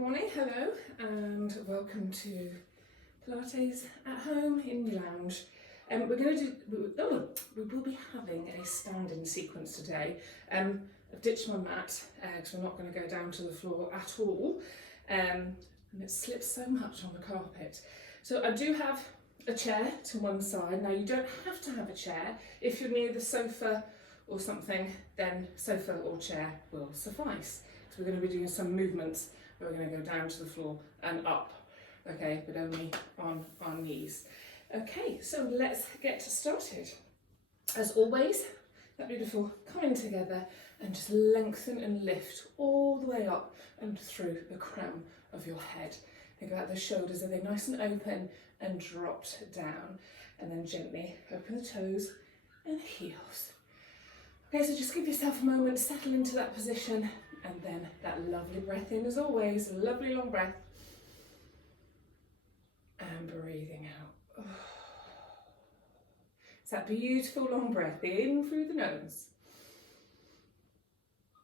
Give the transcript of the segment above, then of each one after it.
morning, hello, and welcome to Pilates at home in the lounge. We will be having a standing sequence today. I've ditched my mat because we're not going to go down to the floor at all, and it slips so much on the carpet. So I do have a chair to one side. Now you don't have to have a chair. If you're near the sofa or something, then sofa or chair will suffice. So we're going to be doing some movements. We're going to go down to the floor and up, okay, but only on our knees. Okay, so let's get started. As always, that beautiful coming together and just lengthen and lift all the way up and through the crown of your head. Think about the shoulders, are they nice and open and dropped down? And then gently open the toes and heels. Okay, so just give yourself a moment, settle into that position, and then that lovely breath in as always, a lovely long breath. And breathing out. It's that beautiful long breath in through the nose.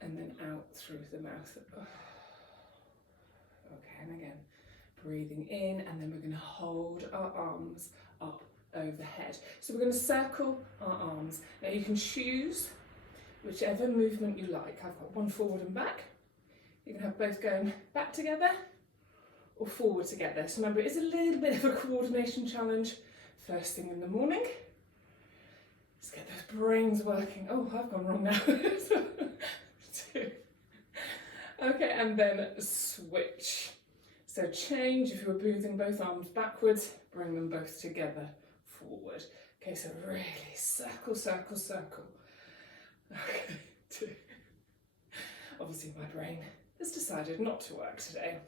And then out through the mouth. Okay, and again, breathing in, and then we're going to hold our arms up overhead. So we're going to circle our arms. Now you can choose whichever movement you like. I've got one forward and back. You can have both going back together or forward together. So remember, it is a little bit of a coordination challenge first thing in the morning. Let's get those brains working. Oh, I've gone wrong now. Two. Okay, and then switch. So change, if you're moving both arms backwards, bring them both together forward. Okay, so really circle, circle, circle. Okay, two. Obviously my brain has decided not to work today.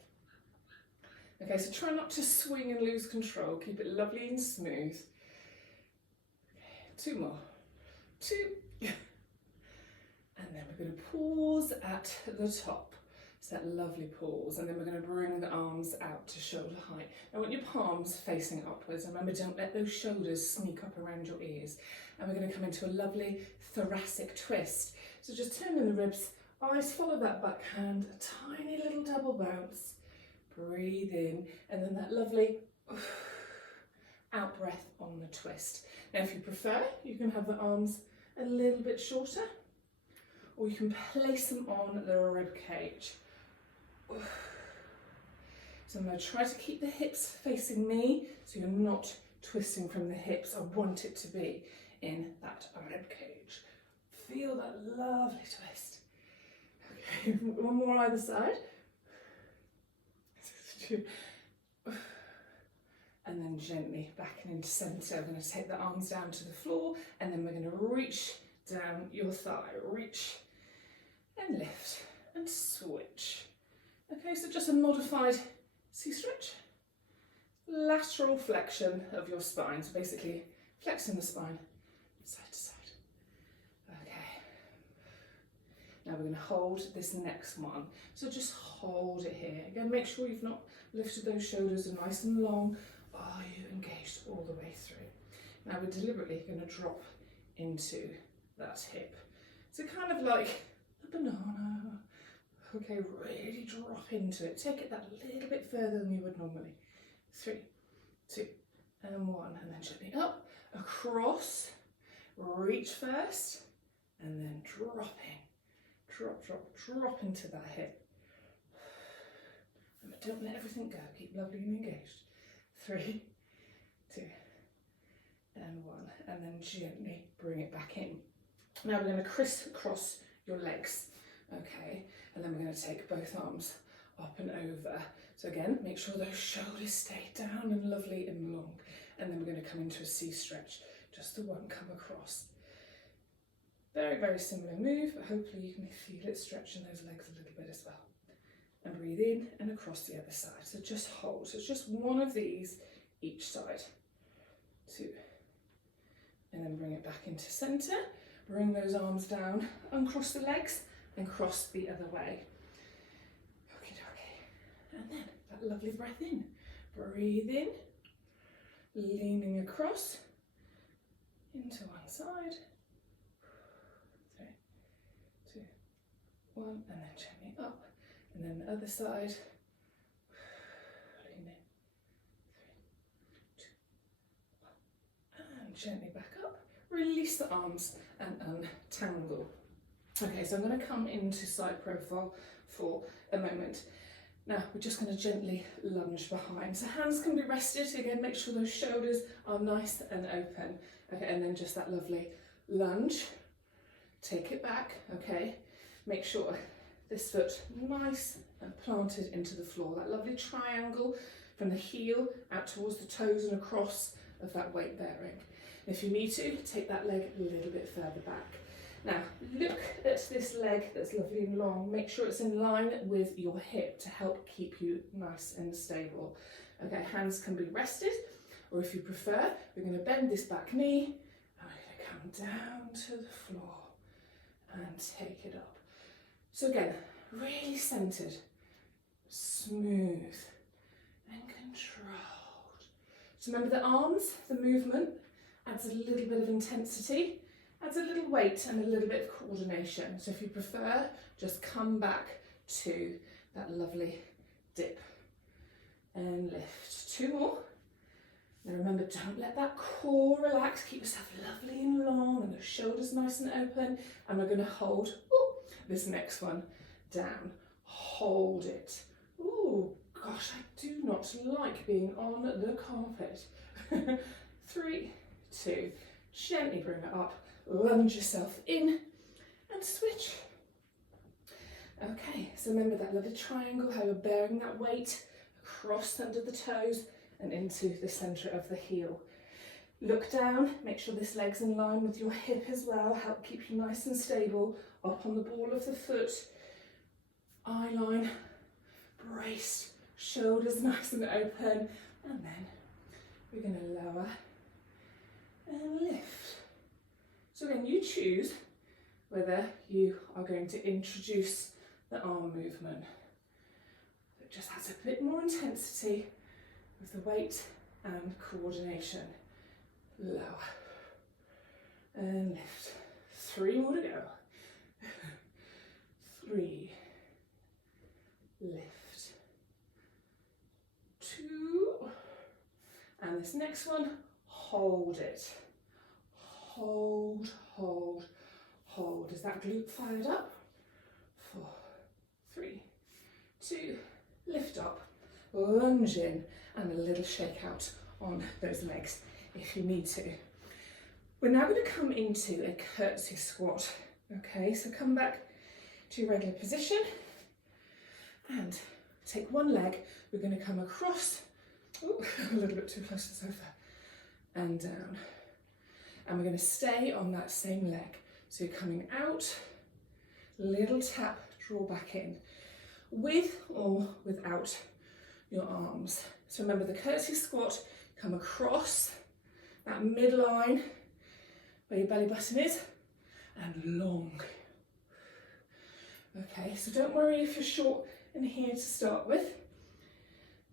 Okay, so try not to swing and lose control. Keep it lovely and smooth. Okay, two more. Two. And then we're going to pause at the top. It's that lovely pause. And then we're going to bring the arms out to shoulder height. I want your palms facing upwards. And remember, don't let those shoulders sneak up around your ears. And we're going to come into a lovely thoracic twist. So just turn in the ribs, eyes follow that backhand, a tiny little double bounce. Breathe in, and then that lovely out breath on the twist. Now if you prefer, you can have the arms a little bit shorter, or you can place them on the rib cage. So I'm going to try to keep the hips facing me, so you're not twisting from the hips. I want it to be in that rib cage. Feel that lovely twist. Okay, one more either side. And then gently backing into centre. We're going to take the arms down to the floor, and then we're going to reach down your thigh. Reach and lift and switch. Okay, so just a modified C-stretch. Lateral flexion of your spine. So basically flexing the spine side to side. Okay. Now we're going to hold this next one. So just hold it here. Again, make sure you've not lifted those shoulders are nice and long. Are you engaged all the way through? Now we're deliberately going to drop into that hip. So kind of like a banana. Okay, really drop into it. Take it that little bit further than you would normally. 3, 2, and 1. And then gently up, across, reach first, and then drop in. Drop, drop, drop into that hip. And don't let everything go. Keep lovely and engaged. 3, 2, and 1. And then gently bring it back in. Now we're going to crisscross your legs. Okay, and then we're going to take both arms up and over. So again, make sure those shoulders stay down and lovely and long. And then we're going to come into a C-stretch. Just the one come across. Very, very similar move, but hopefully you can feel it stretching those legs a little bit as well. And breathe in and across the other side. So just hold. So it's just one of these each side. 2. And then bring it back into centre. Bring those arms down, uncross the legs, and cross the other way. Okie dokie. And then that lovely breath in. Breathe in, leaning across into one side. 3, 2, 1, and then gently up. And then the other side. gently back up, release the arms and untangle. Okay, so I'm going to come into side profile for a moment. Now we're just going to gently lunge behind. So hands can be rested, again make sure those shoulders are nice and open. Okay, and then just that lovely lunge, take it back, okay, make sure this foot nice and planted into the floor, that lovely triangle from the heel out towards the toes and across of that weight bearing. If you need to, take that leg a little bit further back. Now look at this leg that's lovely and long, make sure it's in line with your hip to help keep you nice and stable. Okay, hands can be rested, or if you prefer, we're going to bend this back knee and we're going to come down to the floor and take it up. So again, really centered, smooth and controlled. So remember the arms, the movement adds a little bit of intensity, adds a little weight and a little bit of coordination. So if you prefer, just come back to that lovely dip and lift. 2 more. Now remember, don't let that core relax, keep yourself lovely and long and the shoulders nice and open, and we're going to hold this next one down. Hold it. Oh gosh, I do not like being on the carpet. 3, 2, gently bring it up, lunge yourself in and switch. Okay, so remember that lovely triangle, how you're bearing that weight across under the toes and into the centre of the heel. Look down, make sure this leg's in line with your hip as well, help keep you nice and stable, up on the ball of the foot, eye line, braced, shoulders nice and open, and then we're going to lower and lift. So again, you choose whether you are going to introduce the arm movement. It just has a bit more intensity with the weight and coordination. Lower and lift. 3 more to go. 3, lift. 2, and this next one, hold it. Hold, hold, hold. Is that glute fired up? 4, 3, 2, lift up, lunge in, and a little shake out on those legs if you need to. We're now going to come into a curtsy squat. Okay, so come back to your regular position and take one leg. We're going to come across, a little bit too close to the sofa, and down. And we're going to stay on that same leg. So you're coming out, little tap, draw back in, with or without your arms. So remember the curtsy squat, come across that midline where your belly button is, and long. Okay, so don't worry if you're short in here to start with.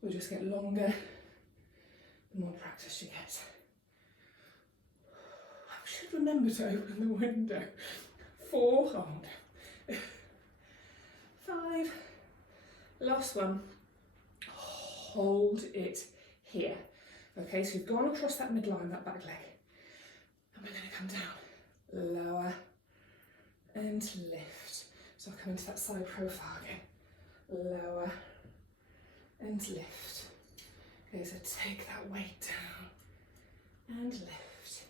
We'll just get longer the more practice you get. I should remember to open the window. 4, hold. 5, last one. Hold it here. Okay, so you've gone across that midline, that back leg. And we're going to come down, lower and lift. So I'll come into that side profile again. Lower and lift. Okay, so take that weight down and lift.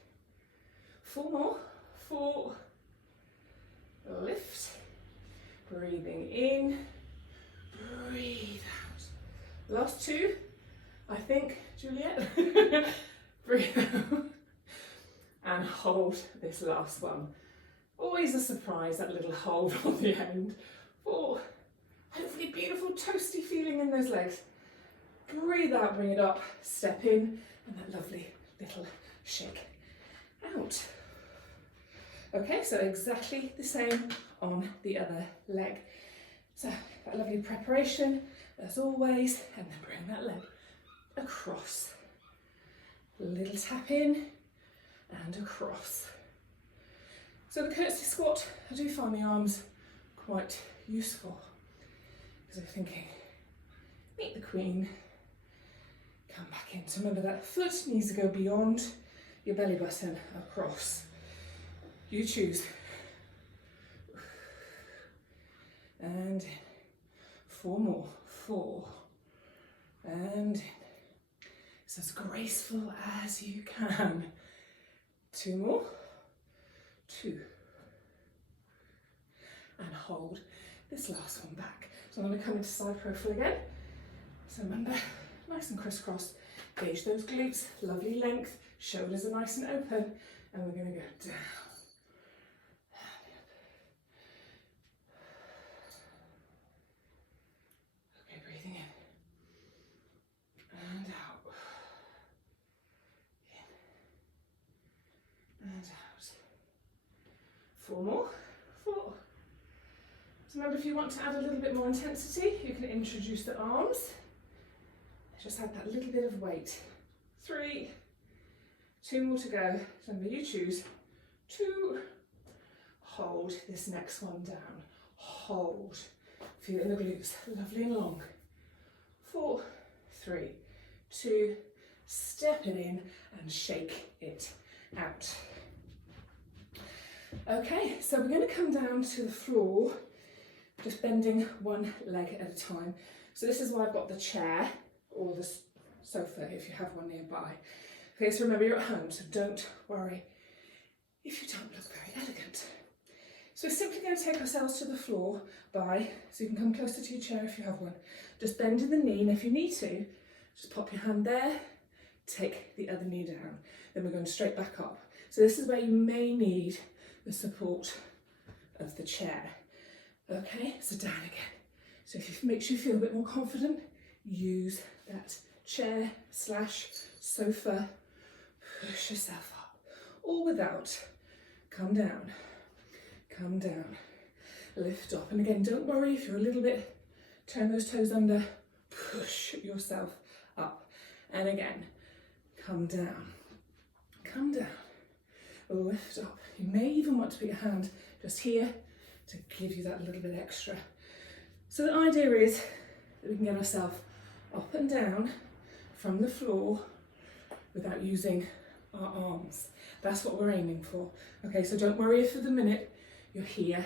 4 more. 4, lift. Breathing in, breathe out. Last 2, I think, Juliet. Breathe out. And hold this last one. Always a surprise, that little hold on the end. 4, hopefully beautiful toasty feeling in those legs. Breathe out, bring it up, step in, and that lovely little shake out. Okay, so exactly the same on the other leg. So that lovely preparation as always, and then bring that leg across. A little tap in and across. So the curtsy squat, I do find the arms quite useful because I'm thinking, meet the queen, come back in. So remember that foot needs to go beyond your belly button across. You choose. And in. 4 more. 4. And in. It's as graceful as you can. 2 more. 2. And hold this last one back. So I'm going to come into side profile again. So remember, nice and crisscross. Gauge those glutes, lovely length. Shoulders are nice and open. And we're going to go down. Okay, breathing in. And out. In. And out. 4 more. 4. So remember, if you want to add a little bit more intensity, you can introduce the arms. Just add that little bit of weight. 3. 2 more to go. So remember, you choose. 2. Hold this next one down. Hold. Feel it in the glutes. Lovely and long. 4. 3. 2. Step it in and shake it out. Okay, so we're going to come down to the floor, just bending one leg at a time. So this is why I've got the chair or the sofa if you have one nearby. Okay, so remember, you're at home, so don't worry if you don't look very elegant. So we're simply going to take ourselves to the floor by, so you can come closer to your chair if you have one, just bending the knee, and if you need to, just pop your hand there, take the other knee down. Then we're going straight back up. So this is where you may need the support of the chair. Okay, so down again. So if it makes you feel a bit more confident, use that chair / sofa, push yourself up, or without, come down, lift up. And again, don't worry if you're a little bit, turn those toes under, push yourself up. And again, come down, lift up. You may even want to put your hand just here to give you that little bit extra. So the idea is that we can get ourselves up and down from the floor without using our arms. That's what we're aiming for. Okay, so don't worry if for the minute you're here.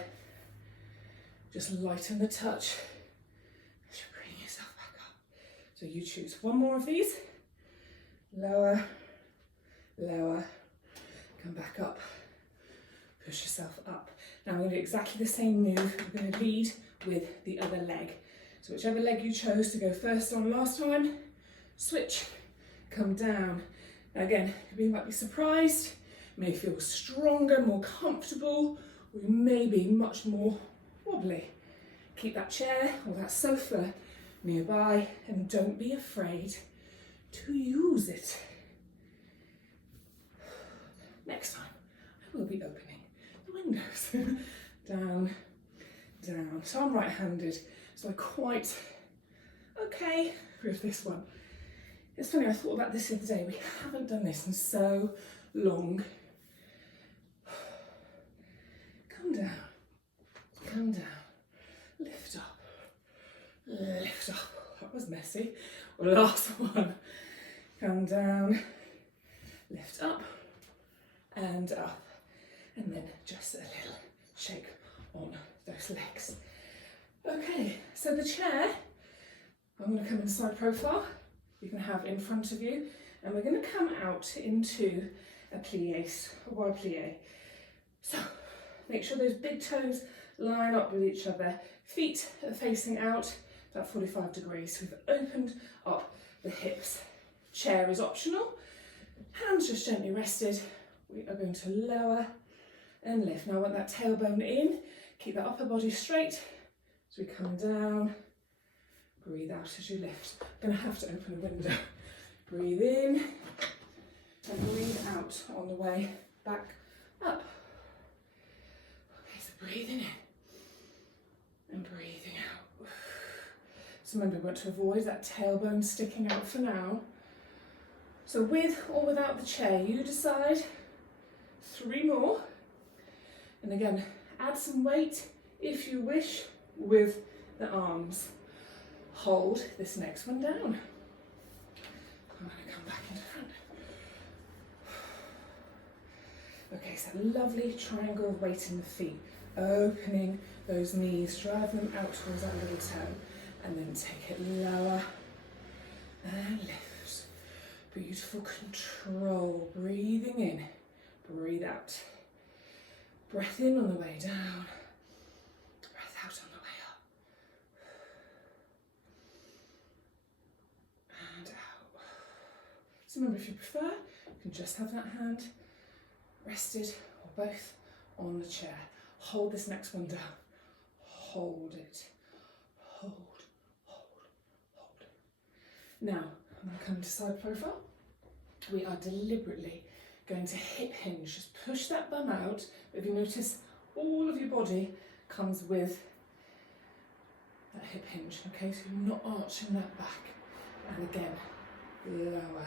Just lighten the touch as you're bringing yourself back up. So you choose 1 more of these. Lower, lower, come back up, push yourself up. Now we're going to do exactly the same move. We're going to lead with the other leg. So whichever leg you chose to go first on last time, switch, come down. Now again, you might be surprised, you may feel stronger, more comfortable, or you may be much more wobbly. Keep that chair or that sofa nearby and don't be afraid to use it. Next time, I will be opening the windows. Down, down. So I'm right-handed, so I'm quite okay with this one. It's funny, I thought about this the other day. We haven't done this in so long. Come down, lift up, lift up. That was messy. Last one. Come down, lift up, and up. And then just a little shake on those legs. Okay, so the chair, I'm going to come in side profile. You can have in front of you, and we're going to come out into a plie, a wide plie. So make sure those big toes line up with each other. Feet are facing out about 45 degrees. We've opened up the hips. Chair is optional. Hands just gently rested. We are going to lower and lift. Now I want that tailbone in. Keep that upper body straight as we come down. Breathe out as you lift. I'm going to have to open a window. Breathe in and breathe out on the way back up. Okay, so breathing in and breathing out. So remember, we want to avoid that tailbone sticking out for now. So with or without the chair, you decide. 3 more. And again, add some weight if you wish with the arms. Hold this next one down. I'm going to come back into front. Okay, so lovely triangle of weight in the feet, opening those knees, drive them out towards that little toe, and then take it lower and lift. Beautiful control, breathing in, breathe out. Breath in on the way down, breath out on the way up. And out. So remember, if you prefer, you can just have that hand rested or both on the chair. Hold this next one down. Hold it. Hold, hold, hold. Now, I'm going to come into side profile. We are deliberately going to hip hinge. Just push that bum out. But if you notice, all of your body comes with that hip hinge. Okay, so you're not arching that back. And again, lower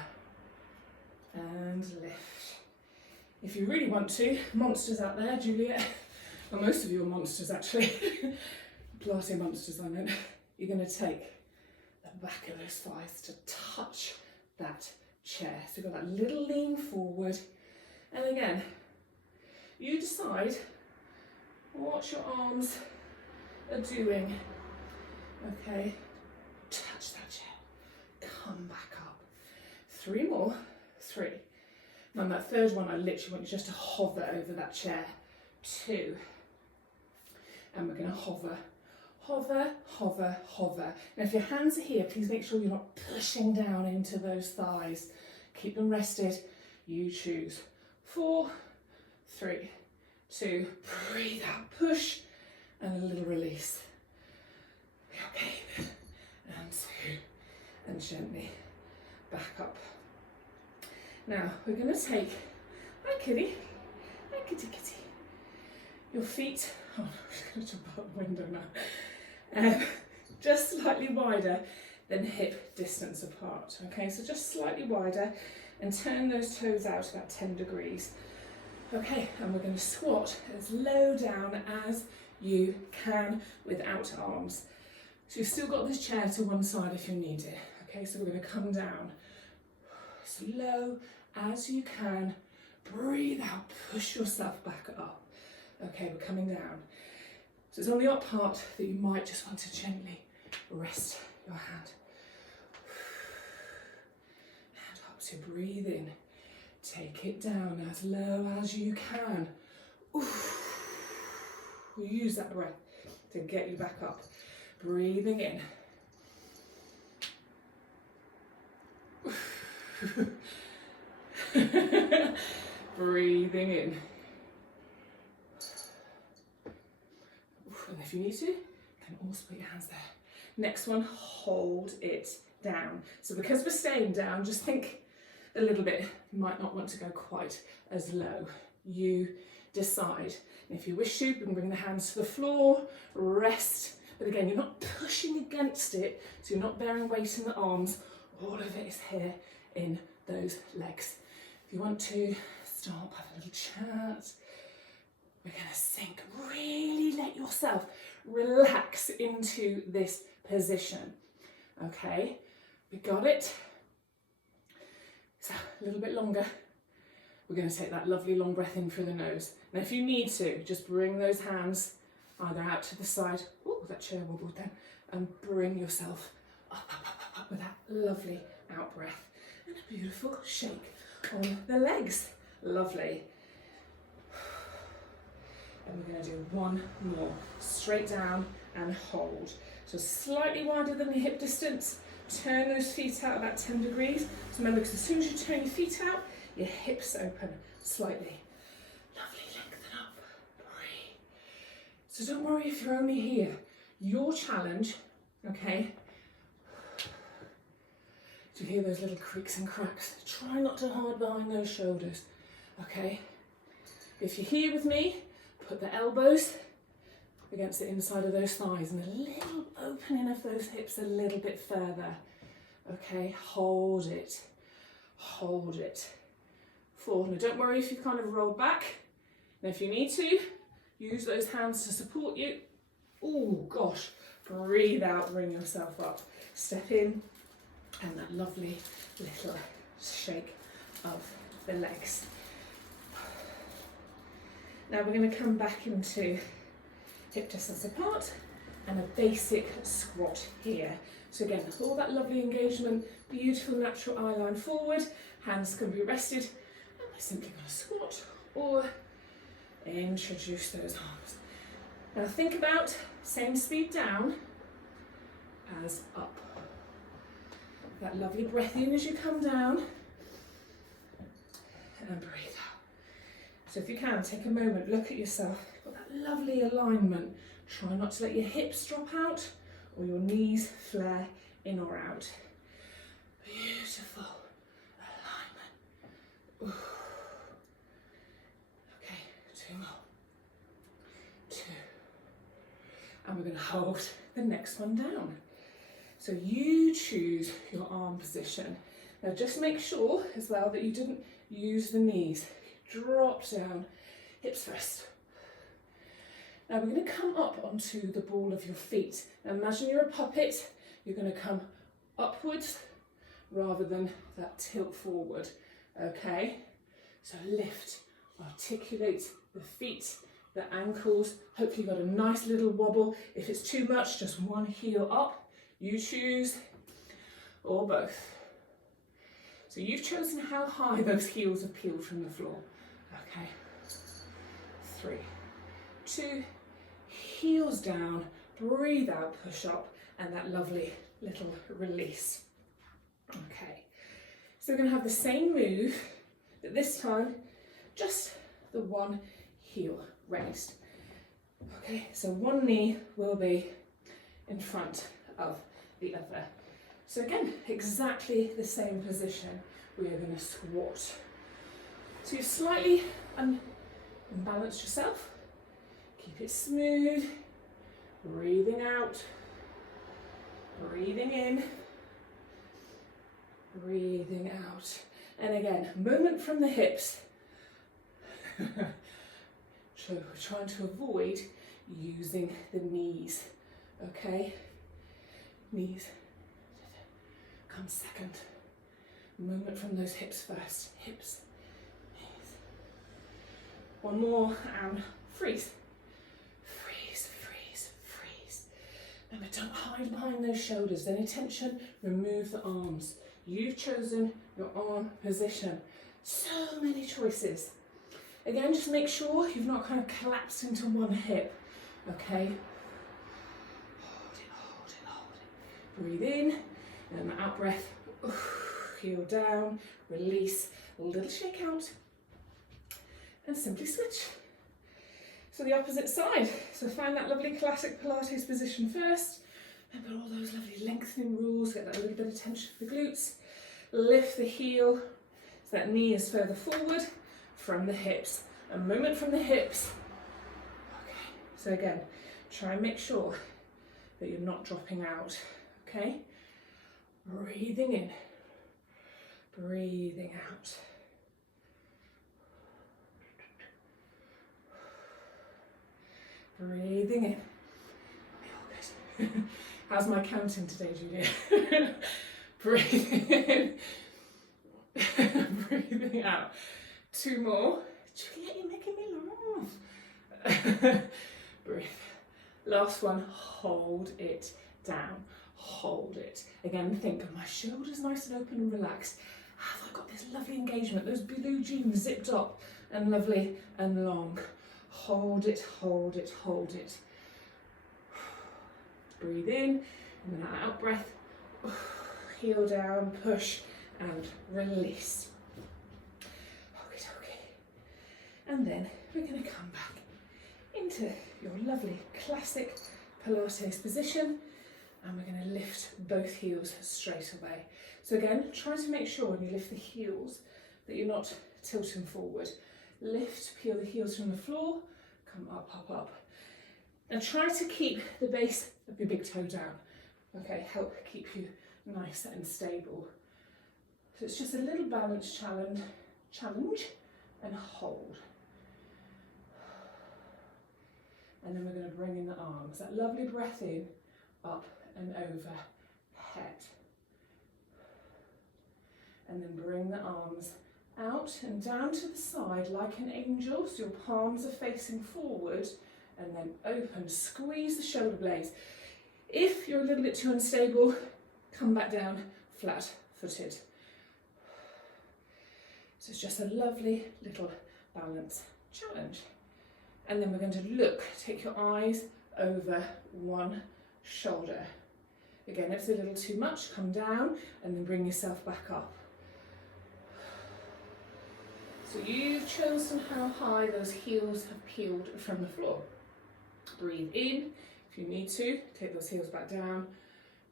and lift. If you really want to, monsters out there, Juliet, well, most of you are monsters actually, Pilates monsters I meant, you're going to take the back of those thighs to touch that chair. So you've got that little lean forward, and again, you decide what your arms are doing. Okay, touch that chair, come back up. 3 more, 3. And that third one, I literally want you just to hover over that chair. 2. And we're going to hover, hover, hover, hover. Now if your hands are here, please make sure you're not pushing down into those thighs. Keep them rested. You choose. 4, 3, 2. Breathe out, push, and a little release. Okay. And 2. And gently back up. Now we're going to take, hi kitty, hi kitty kitty, your feet, oh no, I'm going to jump out the window now, just slightly wider than hip distance apart, okay, so just slightly wider, and turn those toes out about 10 degrees, okay, and we're going to squat as low down as you can without arms, so you've still got this chair to one side if you need it, okay, so we're going to come down, as low as you can, breathe out, push yourself back up. Okay, we're coming down. So it's on the up part that you might just want to gently rest your hand. Hand up, so breathe in, take it down as low as you can. We'll use that breath to get you back up. Breathing in. Breathing in. And if you need to, you can also put your hands there. Next one, hold it down. So because we're staying down, just think a little bit. You might not want to go quite as low. You decide. And if you wish to, you can bring the hands to the floor, rest. But again, you're not pushing against it, so you're not bearing weight in the arms. All of it is here in those legs. If you want to, stop, have a little chat. We're going to sink. Really let yourself relax into this position. Okay, we got it. So a little bit longer. We're going to take that lovely long breath in through the nose. Now if you need to, just bring those hands either out to the side. Oh, that chair wobbled then. And bring yourself up, up, up, up, up with that lovely out breath. And a beautiful shake on the legs. Lovely. And we're going to do one more. Straight down and hold. So slightly wider than the hip distance. Turn those feet out about 10 degrees. So remember, because as soon as you turn your feet out, your hips open slightly. Lovely, lengthen up. Breathe. So don't worry if you're only here. Your challenge, okay? Do you hear those little creaks and cracks? Try not to hide behind those shoulders, okay? If you're here with me, put the elbows against the inside of those thighs and a little opening of those hips a little bit further. Okay, hold it, hold it. 4, now don't worry if you've kind of rolled back. And if you need to, use those hands to support you. Oh gosh, breathe out, bring yourself up. Step in, and that lovely little shake of the legs. Now we're going to come back into hip distance apart and a basic squat here. So again, all that lovely engagement, beautiful natural eye line forward, hands can be rested, and we're simply going to squat or introduce those arms. Now think about same speed down as up. That lovely breath in as you come down and breathe out. So if you can, take a moment, look at yourself, got that lovely alignment. Try not to let your hips drop out or your knees flare in or out. Beautiful alignment. Ooh. Okay, 2 more. 2. And we're going to hold the next one down. So you choose your arm position. Now just make sure as well that you didn't use the knees. Drop down, hips first. Now we're going to come up onto the ball of your feet. Now imagine you're a puppet. You're going to come upwards rather than that tilt forward. Okay? So lift, articulate the feet, the ankles. Hopefully you've got a nice little wobble. If it's too much, just one heel up. You choose, or both. So you've chosen how high those heels have peeled from the floor. Okay. 3, 2, heels down, breathe out, push up, and that lovely little release. Okay. So we're going to have the same move, but this time, just the one heel raised. Okay, so one knee will be in front of the other. So again, exactly the same position. We are going to squat. So you've slightly unbalanced yourself. Keep it smooth. Breathing out. Breathing in. Breathing out. And again, movement from the hips. So we're trying to avoid using the knees. Okay? Knees come second. Movement from those hips first. Hips, knees. One more and freeze. Freeze, freeze, freeze. Remember, don't hide behind those shoulders. Any tension, remove the arms. You've chosen your arm position. So many choices. Again, just make sure you've not kind of collapsed into one hip. Okay? Breathe in, and then the out breath, heel down, release, a little shake out, and simply switch. So the opposite side. So find that lovely classic Pilates position first. Remember all those lovely lengthening rules, get that little bit of tension for the glutes. Lift the heel, so that knee is further forward from the hips. A movement from the hips. Okay, so again, try and make sure that you're not dropping out. Okay, breathing in, breathing out. Breathing in. Oh, good. How's my counting today, Julia? Breathing in, breathing out. 2 more. Julia, you're making me laugh. Breathe. Last one, hold it down. Hold it. Again, think, are my shoulders nice and open and relaxed? Have I got this lovely engagement? Those blue jeans zipped up and lovely and long. Hold it, hold it, hold it. Breathe in, and then out breath. Heel down, push, and release. Okay. And then we're going to come back into your lovely classic Pilates position. And we're going to lift both heels straight away. So again, try to make sure when you lift the heels that you're not tilting forward. Lift, peel the heels from the floor, come up, up, up. And try to keep the base of your big toe down. Okay, help keep you nice and stable. So it's just a little balance challenge and hold. And then we're going to bring in the arms. That lovely breath in, up and over, head. And then bring the arms out and down to the side like an angel, so your palms are facing forward, and then open, squeeze the shoulder blades. If you're a little bit too unstable, come back down flat-footed. So it's just a lovely little balance challenge. And then we're going to look, take your eyes over one shoulder. Again, if it's a little too much, come down and then bring yourself back up. So you've chosen how high those heels have peeled from the floor. Breathe in, if you need to, take those heels back down,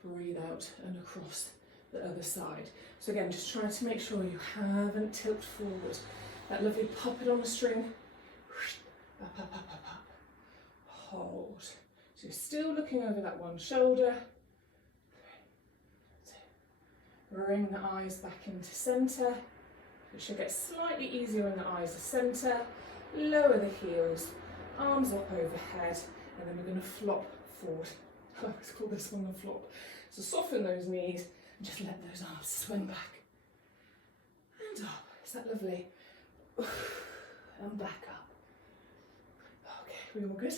breathe out and across the other side. So again, just try to make sure you haven't tilted forward. That lovely puppet on a string, up, up, up, up, up, hold. So you're still looking over that one shoulder. Bring the eyes back into centre. It should get slightly easier when the eyes are centre. Lower the heels, arms up overhead, and then we're going to flop forward. I like to call this one the flop. So soften those knees and just let those arms swing back. And up. Is that lovely? And back up. Okay, we all good?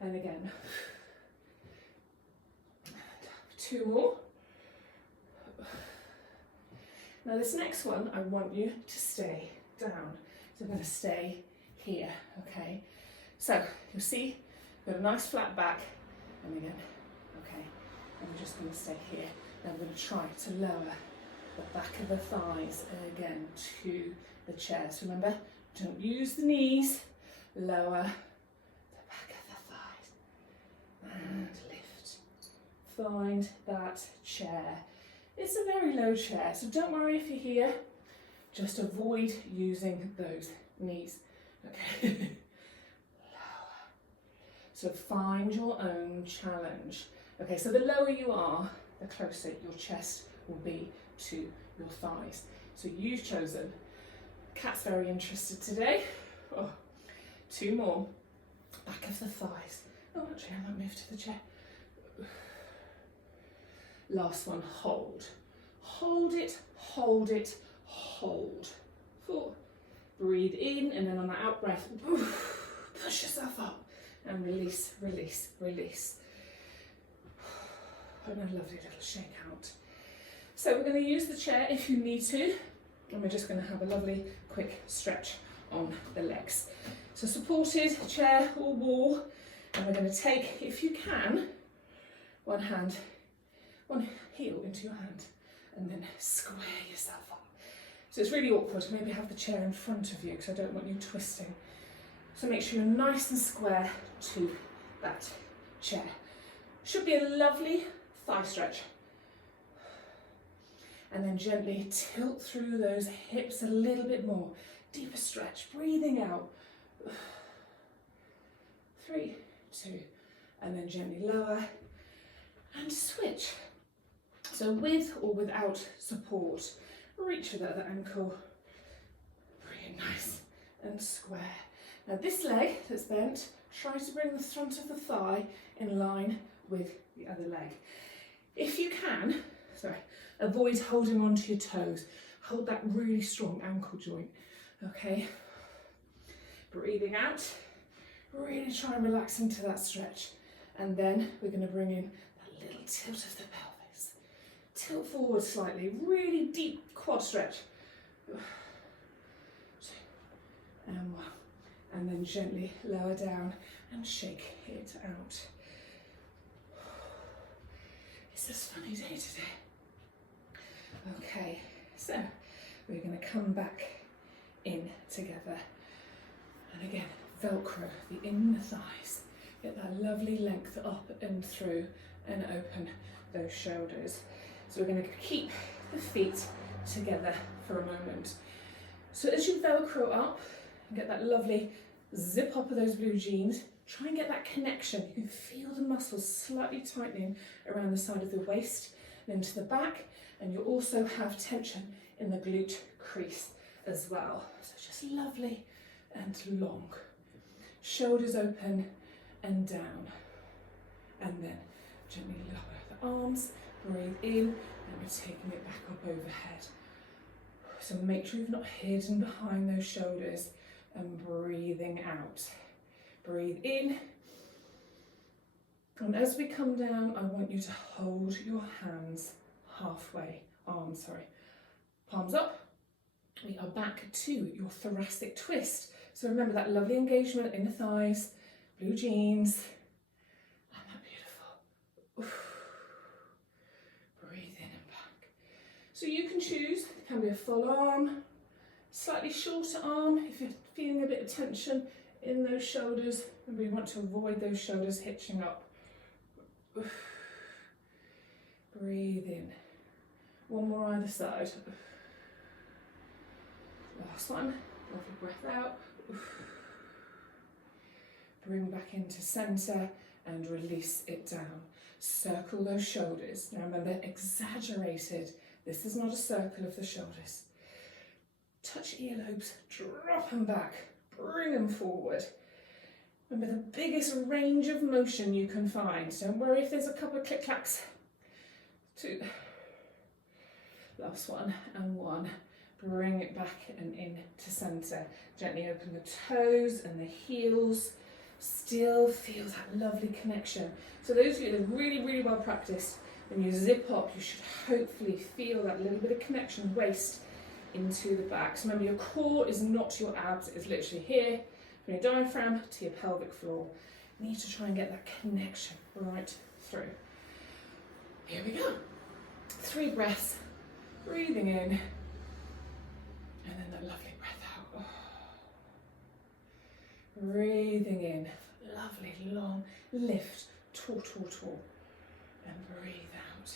And again. And up. 2 more. Now this next one, I want you to stay down. So I'm going to stay here, okay? So you'll see, got a nice flat back, and again, okay? And we're just going to stay here. Now we're going to try to lower the back of the thighs again to the chair. So remember, don't use the knees, lower the back of the thighs, and lift. Find that chair. It's a very low chair, so don't worry if you're here, just avoid using those knees, okay? Lower. So find your own challenge. Okay, so the lower you are, the closer your chest will be to your thighs. So you've chosen, Kat's very interested today. Oh, 2 more, back of the thighs. Oh, actually I might move to the chair. Last one, hold. Hold it, hold it, hold. 4. Breathe in, and then on the out breath, push yourself up and release, release, release. And a lovely little shake out. So we're going to use the chair if you need to, and we're just going to have a lovely quick stretch on the legs. So supported chair or wall, and we're going to take, if you can, one heel into your hand and then square yourself up. So it's really awkward. Maybe have the chair in front of you because I don't want you twisting. So make sure you're nice and square to that chair. Should be a lovely thigh stretch. And then gently tilt through those hips a little bit more. Deeper stretch, breathing out. 3, 2, and then gently lower and switch. So with or without support, reach for the other ankle, really nice and square. Now this leg that's bent, try to bring the front of the thigh in line with the other leg. If you can, avoid holding onto your toes. Hold that really strong ankle joint, okay? Breathing out, really try and relax into that stretch. And then we're going to bring in that little tilt of the pelvis. Tilt forward slightly, really deep quad stretch. 2, and 1. And then gently lower down and shake it out. It's a funny day today. Okay, so we're going to come back in together. And again, Velcro the inner thighs. Get that lovely length up and through and open those shoulders. So we're going to keep the feet together for a moment. So as you Velcro up and get that lovely zip up of those blue jeans, try and get that connection. You can feel the muscles slightly tightening around the side of the waist and into the back, and you'll also have tension in the glute crease as well. So just lovely and long. Shoulders open and down, and then gently lower the arms, breathe in, and we're taking it back up overhead. So make sure you've not hidden behind those shoulders, and breathing out. Breathe in. And as we come down, I want you to hold your hands halfway, palms up. We are back to your thoracic twist. So remember that lovely engagement in the thighs, blue jeans, and that beautiful. Oof. Breathe in and back. So you can choose, it can be a full arm, slightly shorter arm if you're feeling a bit of tension in those shoulders, and we want to avoid those shoulders hitching up. Oof. Breathe in. One more either side. Last one. Lovely breath out. Bring back into centre and release it down. Circle those shoulders. Now remember, exaggerated. This is not a circle of the shoulders. Touch earlobes, drop them back, bring them forward. Remember the biggest range of motion you can find. Don't worry if there's a couple of click-clacks. 2. Last one and 1. Bring it back and in to centre. Gently open the toes and the heels. Still feel that lovely connection. So those of you that are really, really well practiced, when you zip up, you should hopefully feel that little bit of connection, waist into the back. So remember, your core is not your abs, it's literally here, from your diaphragm to your pelvic floor. You need to try and get that connection right through. Here we go. 3 breaths, breathing in. And then that lovely breath out. Oh. Breathing in, lovely long lift, tall, tall, tall, and breathe out.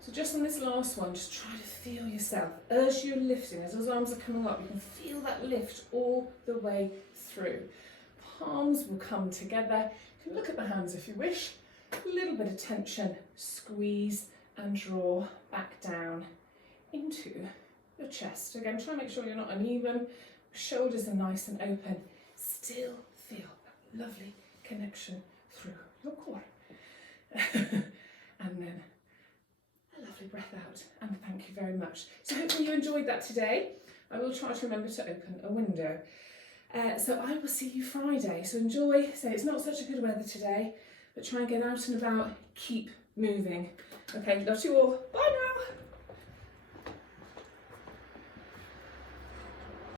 So just on this last one, just try to feel yourself as you're lifting, as those arms are coming up, you can feel that lift all the way through. Palms will come together. You can look at the hands if you wish. A little bit of tension, squeeze and draw back down into your chest. Again, try and make sure you're not uneven. Shoulders are nice and open. Still feel that lovely connection through your core. And then a lovely breath out. And thank you very much. So hopefully you enjoyed that today. I will try to remember to open a window. So I will see you Friday. So enjoy. Say it's not such a good weather today, but try and get out and about. Keep moving. Okay, love you all. Bye now.